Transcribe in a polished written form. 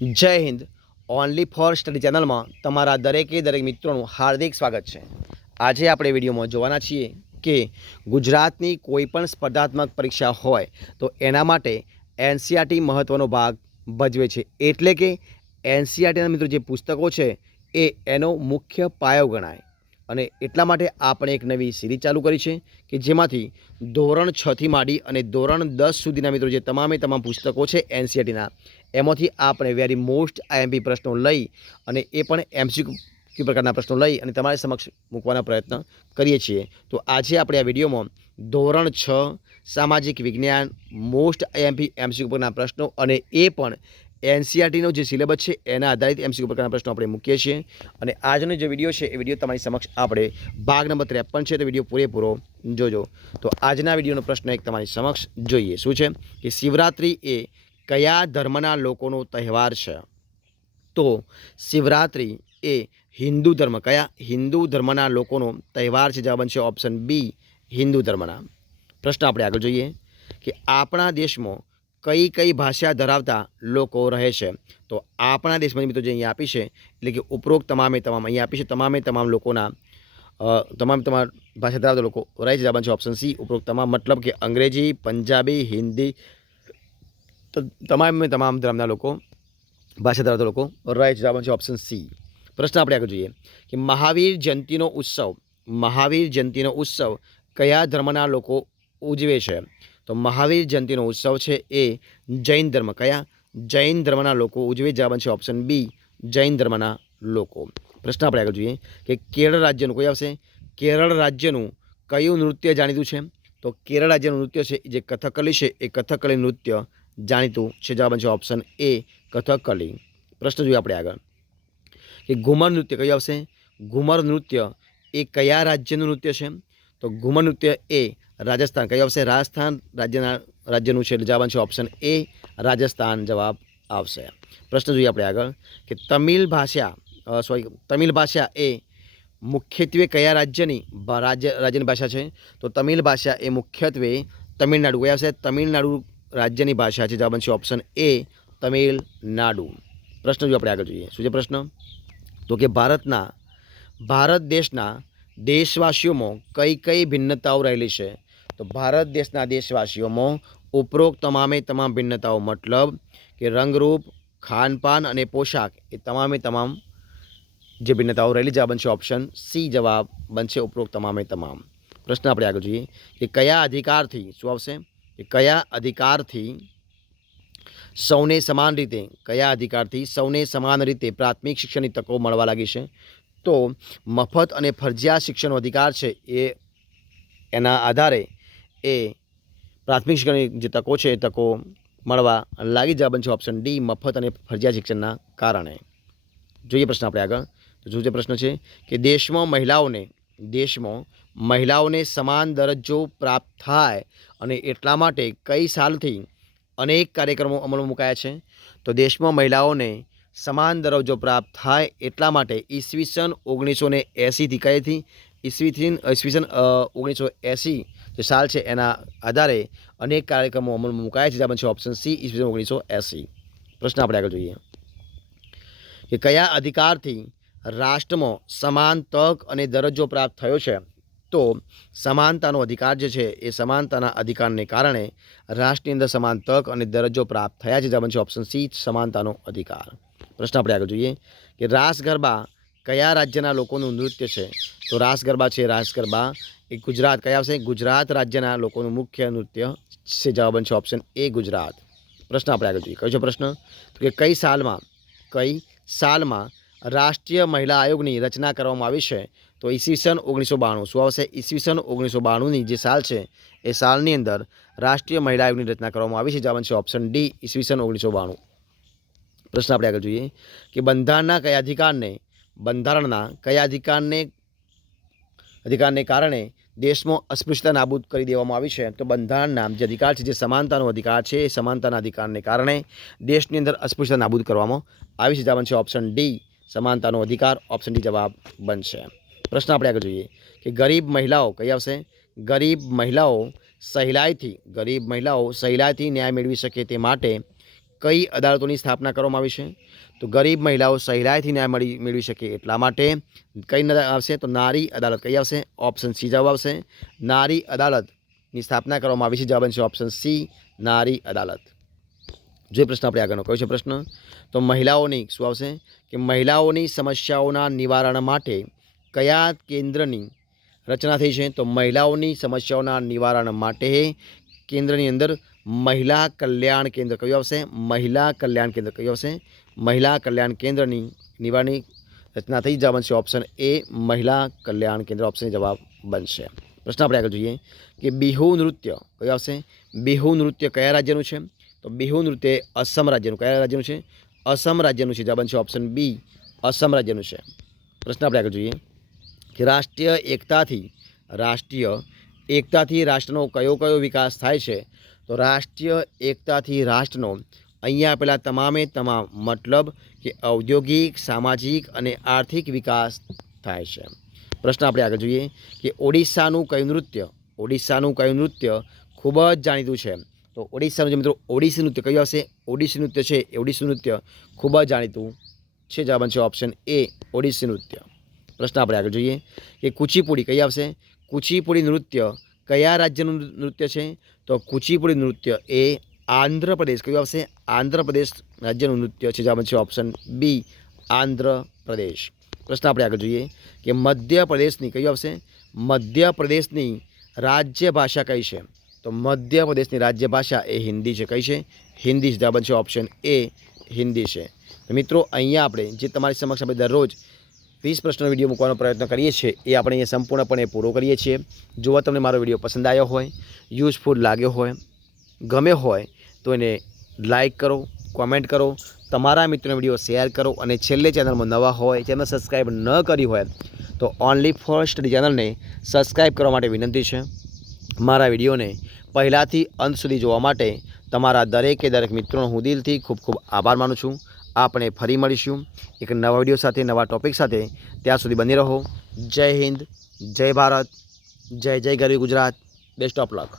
જય Hind. Only for study ચેનલમાં તમારા દરેક મિત્રોનું હાર્દિક સ્વાગત છે. આજે આપણે વિડીયોમાં જોવાના છીએ કે ગુજરાતની કોઈ પણ સ્પર્ધાત્મક પરીક્ષા હોય તો એના માટે એનસીઆરટી મહત્ત્વનો ભાગ ભજવે છે. એટલે કે એનસીઆરટીના મિત્રો જે પુસ્તકો છે એ એનો મુખ્ય પાયો ગણાય. અને એટલા માટે આપણે એક નવી સિરીઝ ચાલુ કરી છે કે જેમાંથી ધોરણ 6થી માંડી અને ધોરણ 10 સુધીના મિત્રો જે તમામ પુસ્તકો છે એનસીઆરટીના, એમાંથી આપણે વેરી મોસ્ટ આઈએમપી પ્રશ્નો લઈ અને એ પણ એમસીક્યુ પ્રકારના પ્રશ્નો લઈ અને તમારી સમક્ષ મૂકવાના પ્રયત્ન કરીએ છીએ. તો આજે આપણે આ વિડીયોમાં ધોરણ 6 સામાજિક વિજ્ઞાન મોસ્ટ આઈએમપી એમસીક્યુ પ્રકારના પ્રશ્નો અને એ પણ એનસીઆરટીનો જે સિલેબસ છે એના આધારિત એમસીક્યુ પ્રકારના પ્રશ્નો આપણે મૂકીએ છીએ. અને આજનો જે વિડીયો છે એ વિડીયો તમારી સમક્ષ આપણે ભાગ નંબર 53 છે, તો વિડીયો પૂરેપૂરો જોજો. તો આજના વિડીયોનો પ્રશ્ન એક તમારી સમક્ષ જોઈએ. શું છે કે શિવરાત્રિ એ કયા ધર્મના લોકોનો તહેવાર છે? તો શિવરાત્રિ એ હિન્દુ ધર્મ, કયા હિન્દુ ધર્મના લોકોનો તહેવાર છે? જવાબ બનશે ઓપ્શન બી, હિન્દુ ધર્મના. પ્રશ્ન આપણે આગળ જોઈએ કે આપણા દેશમાં કઈ ભાષા ધરાવતા લોકો રહે છે? તો આપણા દેશમાં મિત્રો જે અહીંયા આપી છે એટલે કે ઉપરોક્ત તમામ અહીંયા આપી છે તમામ લોકોના તમામ ભાષા ધરાવતા લોકો રહે છે. જવાબ છે ઓપ્શન સી, ઉપરોક્ત તમામ, મતલબ કે અંગ્રેજી, પંજાબી, હિન્દી, તમામ ધર્મના લોકો, ભાષા ધરાવતા લોકો રહે છે. જવાબ છે ઓપ્શન સી. પ્રશ્ન આપણે આગળ જોઈએ કે મહાવીર જયંતિનો ઉત્સવ કયા ધર્મના લોકો ઉજવે છે? તો મહાવીર જયંતિનો ઉત્સવ છે એ જૈન ધર્મ, કયા જૈન ધર્મના લોકો ઉજવે? જવાબ છે ઓપ્શન બી, જૈન ધર્મના લોકો. પ્રશ્ન આપણે આગળ જોઈએ કે કેરળ રાજ્યનું કયું આવશે? કેરળ રાજ્યનું કયું નૃત્ય જાણીતું છે? તો કેરળ રાજ્યનું નૃત્ય છે જે કથકલી છે એ કથકલી નૃત્ય જાણીતું છે. જવાબ છે ઓપ્શન એ, કથકલી. પ્રશ્ન જોઈએ આપણે આગળ કે ઘુમર નૃત્ય કયું આવશે? ઘુમર નૃત્ય એ કયા રાજ્યનું નૃત્ય છે? તો ઘુમર નૃત્ય એ રાજસ્થાન, કયું આવશે? રાજસ્થાન રાજ્યનું છે. જવાબ છે ઓપ્શન એ, રાજસ્થાન જવાબ આવશે. પ્રશ્ન જોઈએ આપણે આગળ કે તમિલ ભાષા એ મુખ્યત્વે કયા રાજ્યની ભાષા છે? તો તમિલ ભાષા એ મુખ્યત્વે તમિલનાડુ, કયા આવશે? તમિલનાડુ રાજ્યની ભાષા છે. જવાબ છે ઓપ્શન એ, તમિલનાડુ. પ્રશ્ન જો આપણે આગળ જોઈએ. શું છે પ્રશ્ન? તો કે ભારત દેશના દેશવાસીઓમાં કઈ ભિન્નતાઓ રહેલી છે? તો ભારત દેશના દેશવાસીઓમાં ઉપરોક્ત તમામ ભિન્નતાઓ, મતલબ કે રંગરૂપ, ખાનપાન અને પોશાક, એ તમામ જે ભિન્નતાઓ રહેલી. જવાબ બનશે ઓપ્શન સી, જવાબ બનશે ઉપરોક્ત તમામ. પ્રશ્ન આપણે આગળ જોઈએ કે કયા અધિકારથી, શું આવશે? કે કયા અધિકારથી સૌને સમાન રીતે પ્રાથમિક શિક્ષણની તકો મળવા લાગી છે? તો મફત અને ફરજિયાત શિક્ષણનો અધિકાર છે એના આધારે એ પ્રાથમિક શિક્ષણની જે તકો છે એ તકો મળવા લાગી. જવાબ છે ઓપ્શન ડી, મફત અને ફરજિયાત શિક્ષણના કારણે. જોઈએ પ્રશ્ન આપણે આગળ. તો શું જે પ્રશ્ન છે કે દેશમાં મહિલાઓને સમાન દરજ્જો પ્રાપ્ત થાય અને એટલા માટે કઈ સાલથી અનેક કાર્યક્રમો અમલમાં મુકાયા છે? તો દેશમાં મહિલાઓને સમાન દરજ્જો પ્રાપ્ત થાય એટલા માટે ઈસવીસન 1980થી કઈથી ઈસવીસન 1980 જે સાલ છે એના આધારે અનેક કાર્યક્રમો અમલમાં મુકાયા છે. જવાબ છે ઓપ્શન સી, ઈસવીસન 1980. પ્રશ્ન આપણે આગળ જોઈએ કે કયા અધિકારથી રાષ્ટ્રમાં સમાન તક અને દરજ્જો પ્રાપ્ત થયો છે? તો સમાનતાનો અધિકાર જે છે એ સમાનતાના અધિકારને કારણે રાષ્ટ્રની અંદર સમાન તક અને દરજ્જો પ્રાપ્ત થયા છે. જવાબ છે ઓપ્શન સી, સમાનતાનો અધિકાર. પ્રશ્ન આપણે આગળ જોઈએ કે રાસ ગરબા કયા રાજ્યના લોકોનું નૃત્ય છે? તો રાસ ગરબા એ ગુજરાત, કયા આવશે? ગુજરાત રાજ્યના લોકોનું મુખ્ય નૃત્ય છે. જવાબ છે ઓપ્શન એ, ગુજરાત. પ્રશ્ન આપણે આગળ જોઈએ. કયો છે પ્રશ્ન? તો કે કઈ સાલમાં રાષ્ટ્રીય મહિલા આયોગની રચના કરવામાં આવી છે? તો ઈસવીસન 1992. શું આવશે? ઈસવીસન 1992ની જે સાલ છે એ સાલની અંદર રાષ્ટ્રીય મહિલા આયોગની રચના કરવામાં આવી છે. જવાબ છે ઓપ્શન ડી, ઈસવીસન 1992. પ્રશ્ન આપણે આગળ જોઈએ કે બંધારણના કયા અધિકારને કારણે દેશમાં અસ્પૃશ્યતા નાબૂદ કરી દેવામાં આવી છે? તો બંધારણના જે અધિકાર છે, જે સમાનતાનો અધિકાર છે, એ સમાનતાના અધિકારને કારણે દેશની અંદર અસ્પૃશ્યતા નાબૂદ કરવામાં આવી છે. જવાબ છે ઓપ્શન ડી, સમાનતાનો અધિકાર. ઓપ્શન ડી જવાબ બનશે. પ્રશ્ન આપણે આગળ જોઈએ કે ગરીબ મહિલાઓ કઈ આવશે? ગરીબ મહિલાઓ સહેલાઈથી ન્યાય મેળવી શકે તે માટે કઈ અદાલતોની સ્થાપના કરવામાં આવી છે? તો ગરીબ મહિલાઓ સહેલાઈથી ન્યાય મેળવી શકે એટલા માટે કઈ આવશે? તો નારી અદાલત કઈ આવશે? ઓપ્શન સી જવાબ આવશે. નારી અદાલતની સ્થાપના કરવામાં આવી છે. જવાબ બનશે ઓપ્શન સી, નારી અદાલત. જે પ્રશ્ન આપણે આગળનો કયો છે પ્રશ્ન? તો મહિલાઓની શું આવશે? કે મહિલાઓની સમસ્યાઓના નિવારણ માટે કયા કેન્દ્રની રચના થઈ છે? તો મહિલાઓની સમસ્યાઓના નિવારણ માટે કેન્દ્રની અંદર મહિલા કલ્યાણ કેન્દ્ર કયું આવશે? મહિલા કલ્યાણ કેન્દ્ર કયું આવશે? મહિલા કલ્યાણ કેન્દ્રની નિવારણની રચના થઈ. જવાબ બનશે ઓપ્શન એ, મહિલા કલ્યાણ કેન્દ્ર. ઓપ્શન જવાબ બનશે. પ્રશ્ન આપણે આગળ જોઈએ કે બિહુ નૃત્ય કયું આવશે? બિહુ નૃત્ય કયા રાજ્યનું છે? તો બિહુ નૃત્ય અસમ રાજ્યનું. કયા રાજ્યનું છે? અસમ રાજ્યનું છે. જવાબ બનશે ઓપ્શન બી, અસમ રાજ્યનું છે. પ્રશ્ન આપણે આગળ જોઈએ કે રાષ્ટ્રીય એકતાથી રાષ્ટ્રનો કયો વિકાસ થાય છે? તો રાષ્ટ્રીય એકતાથી રાષ્ટ્રનો અહીંયા આપેલા તમામે તમામ મતલબ કે ઔદ્યોગિક, સામાજિક અને આર્થિક વિકાસ થાય છે. પ્રશ્ન આપણે આગળ જોઈએ કે ઓડિશાનું કયું નૃત્ય ખૂબ જ જાણીતું છે? તો ઓડિશાનું જે મિત્રો ઓડિસી નૃત્ય કયું આવશે? ઓડિસી નૃત્ય છે, ઓડિસી નૃત્ય ખૂબ જ જાણીતું છે. જવાબ બનશે ઓપ્શન એ, ઓડિસી નૃત્ય. પ્રશ્ન આપણે આગળ જોઈએ કે કુચીપુડી કઈ આવશે? કુચીપુડી નૃત્ય કયા રાજ્યનું નૃત્ય છે? તો કુચીપુડી નૃત્ય એ આંધ્રપ્રદેશ કયું આવશે? આંધ્રપ્રદેશ રાજ્યનું નૃત્ય છે. જવાબ છે ઓપ્શન બી, આંધ્રપ્રદેશ. પ્રશ્ન આપણે આગળ જોઈએ કે મધ્યપ્રદેશની કયું આવશે? મધ્યપ્રદેશની રાજ્ય ભાષા કઈ છે? તો મધ્યપ્રદેશની રાજ્ય ભાષા એ હિન્દી છે. કઈ છે? હિન્દી. જવાબ છે ઓપ્શન એ, હિન્દી છે. મિત્રો અહીંયા આપણે જે તમારી સમક્ષ આપણે દરરોજ 20 પ્રશ્નનો વિડીયો મૂકવાનો પ્રયત્ન કરીએ છીએ એ આપણે અહીંયા સંપૂર્ણપણે પૂરો કરીએ છીએ. જો તમને મારો વિડીયો પસંદ આવ્યો હોય, યુઝફુલ લાગ્યો હોય, ગમે હોય તો એને લાઇક કરો, કોમેન્ટ કરો, તમારા મિત્રોને વિડીયો શેર કરો અને છેલ્લે ચેનલમાં નવા હોય, ચેનલ સબસ્ક્રાઈબ ન કરી હોય તો ઓનલી ફોર સ્ટડી ચેનલને સબસ્ક્રાઈબ કરવા માટે વિનંતી છે. મારા વિડીયોને પહેલાંથી અંત સુધી જોવા માટે તમારા દરેક મિત્રોનો હું દિલથી ખૂબ ખૂબ આભાર માનું છું. આપણે ફરી મળીશું એક નવા વિડીયો સાથે, નવા ટોપિક સાથે. ત્યાં સુધી બની રહો. જય હિન્દ, જય ભારત, જય જય ગરવી ગુજરાત. Best of luck.